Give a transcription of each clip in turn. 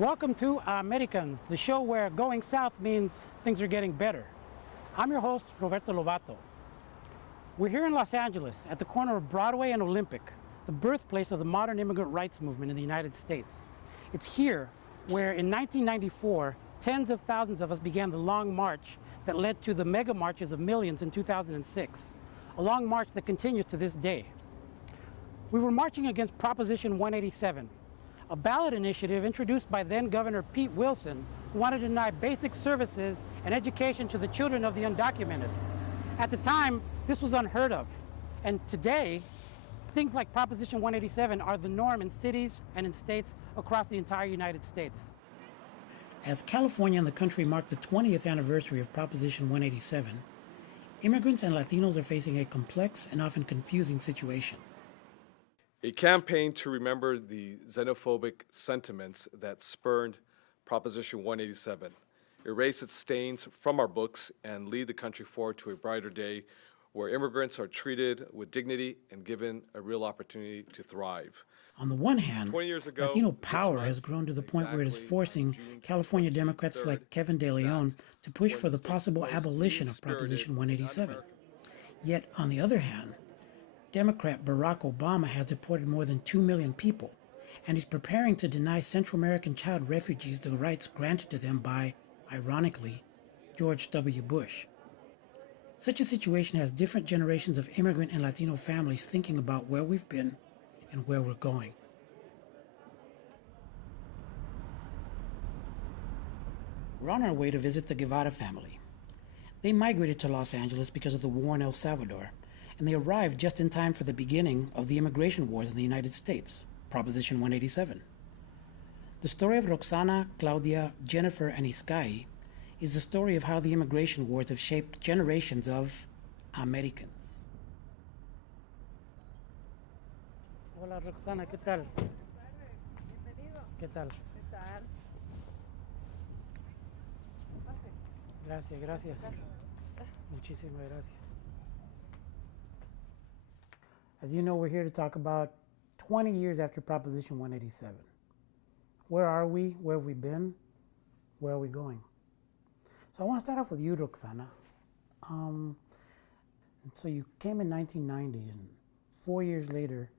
Welcome to Américans, the show where going south means things are getting better. I'm your host, Roberto Lobato. We're here in Los Angeles at the corner of Broadway and Olympic, the birthplace of the modern immigrant rights movement in the United States. It's here where in 1994, tens of thousands of us began the long march that led to the mega marches of millions in 2006, a long march that continues to this day. We were marching against Proposition 187, a ballot initiative introduced by then Governor Pete Wilson, who wanted to deny basic services and education to the children of the undocumented. At the time, this was unheard of. And today, things like Proposition 187 are the norm in cities and in states across the entire United States. As California and the country mark the 20th anniversary of Proposition 187, immigrants and Latinos are facing a complex and often confusing situation. A campaign to remember the xenophobic sentiments that spurned Proposition 187, erase its stains from our books, and lead the country forward to a brighter day where immigrants are treated with dignity and given a real opportunity to thrive. On the one hand, 20 years ago, Latino power has grown to the point where it is forcing California Democrats like Kevin De Leon to push for the possible abolition of Proposition 187. Yet, on the other hand, Democrat Barack Obama has deported more than 2 million people, and is preparing to deny Central American child refugees the rights granted to them by, ironically, George W. Bush. Such a situation has different generations of immigrant and Latino families thinking about where we've been and where we're going. We're on our way to visit the Guevara family. They migrated to Los Angeles because of the war in El Salvador, and they arrived just in time for the beginning of the immigration wars in the United States, Proposition 187. The story of Roxana, Claudia, Jennifer, and Iskai is the story of how the immigration wars have shaped generations of Americans. Hola Roxana, ¿qué tal? Bienvenido. ¿Qué tal? ¿Qué tal? Gracias, gracias. Muchísimas gracias. As you know, we're here to talk about 20 years after Proposition 187. Where are we? Where have we been? Where are we going? So I want to start off with you, Roxana. So you came in 1990, and 4 years later,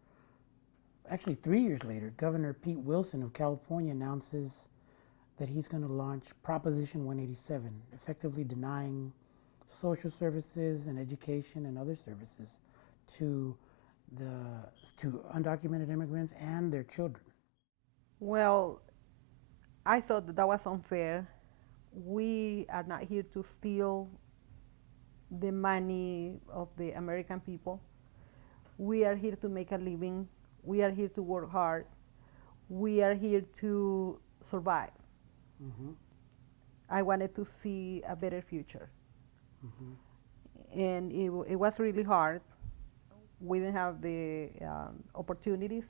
actually 3 years later, Governor Pete Wilson of California announces that he's going to launch Proposition 187, effectively denying social services and education and other services to undocumented immigrants and their children. Well, I thought that was unfair. We are not here to steal the money of the American people. We are here to make a living. We are here to work hard. We are here to survive. Mm-hmm. I wanted to see a better future. Mm-hmm. And it was really hard. We didn't have the opportunities,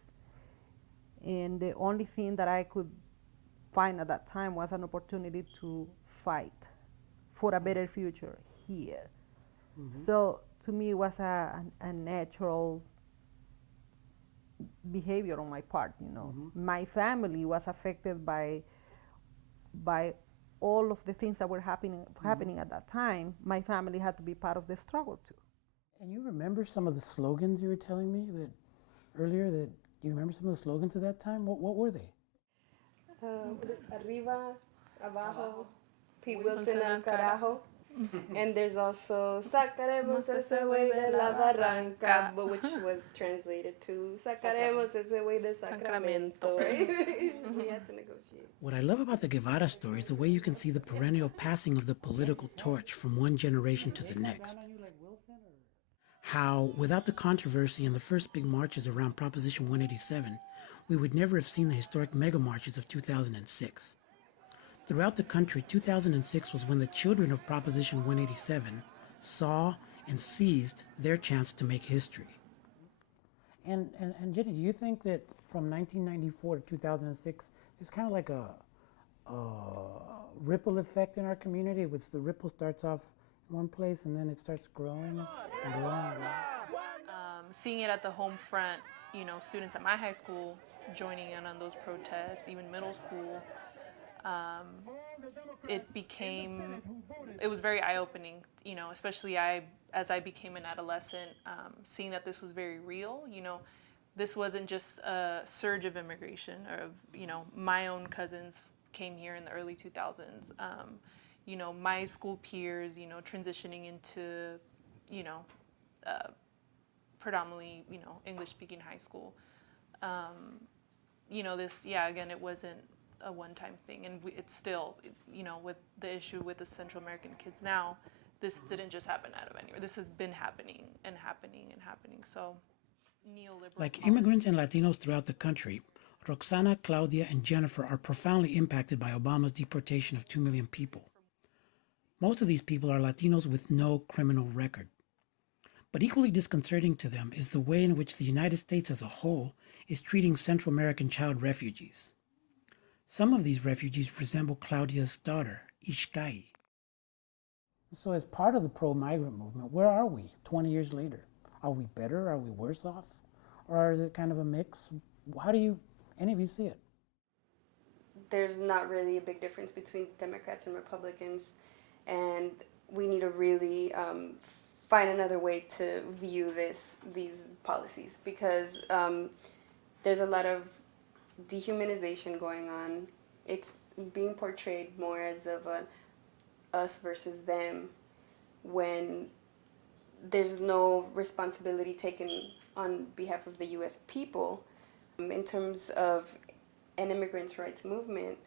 and the only thing that I could find at that time was an opportunity to fight for a better future here. Mm-hmm. So to me, it was a natural behavior on my part. You know, mm-hmm. My family was affected by all of the things that were happening mm-hmm. at that time. My family had to be part of the struggle too. And you remember some of the slogans you were telling me that earlier? That do you remember some of the slogans at that time? What were they? Arriba, abajo, Pete Wilson al carajo. And there's also Sacaremos ese güey de la barranca, but which was translated to Sacaremos ese güey de Sacramento. We had to negotiate. What I love about the Guevara story is the way you can see the perennial passing of the political torch from one generation to the next. How, without the controversy and the first big marches around Proposition 187, we would never have seen the historic mega marches of 2006. Throughout the country, 2006 was when the children of Proposition 187 saw and seized their chance to make history. And Jenny, do you think that from 1994 to 2006, there's kind of like a ripple effect in our community, which the ripple starts off one place and then it starts growing and growing and growing? Seeing it at the home front, you know, students at my high school joining in on those protests, even middle school, It was very eye-opening, you know, especially as I became an adolescent, seeing that this was very real, you know, this wasn't just a surge of immigration or of, you know, my own cousins came here in the early 2000s. You know, my school peers, you know, transitioning into, you know, predominantly, you know, English-speaking high school. You know, this, yeah, again, it wasn't a one-time thing, and it's still, you know, with the issue with the Central American kids now, this didn't just happen out of anywhere. This has been happening and happening and happening. So, neoliberal. Like immigrants and Latinos throughout the country, Roxana, Claudia, and Jennifer are profoundly impacted by Obama's deportation of 2 million people. Most of these people are Latinos with no criminal record. But equally disconcerting to them is the way in which the United States as a whole is treating Central American child refugees. Some of these refugees resemble Claudia's daughter, Ishkai. So as part of the pro-migrant movement, where are we 20 years later? Are we better? Are we worse off? Or is it kind of a mix? How do any of you see it? There's not really a big difference between Democrats and Republicans, and we need to really find another way to view these policies, because there's a lot of dehumanization going on. It's being portrayed more as of an us versus them, when there's no responsibility taken on behalf of the U.S. people. In terms of an immigrants' rights movement,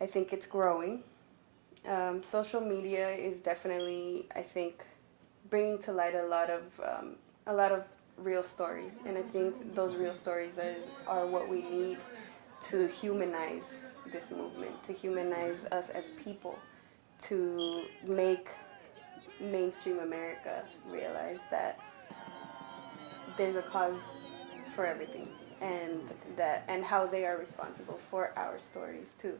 I think it's growing. Social media is definitely, I think, bringing to light a lot of real stories, and I think those real stories are what we need to humanize this movement, to humanize us as people, to make mainstream America realize that there's a cause for everything, and how they are responsible for our stories too.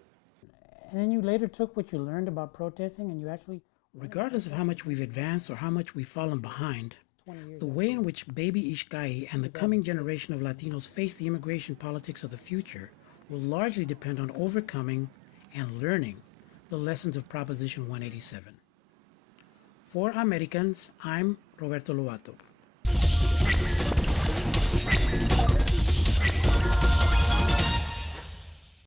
And then you later took what you learned about protesting and you actually... Regardless of how much we've advanced or how much we've fallen behind, the way in which baby Ishkai and the coming generation of Latinos face the immigration politics of the future will largely depend on overcoming and learning the lessons of Proposition 187. For Américans, I'm Roberto Lobato.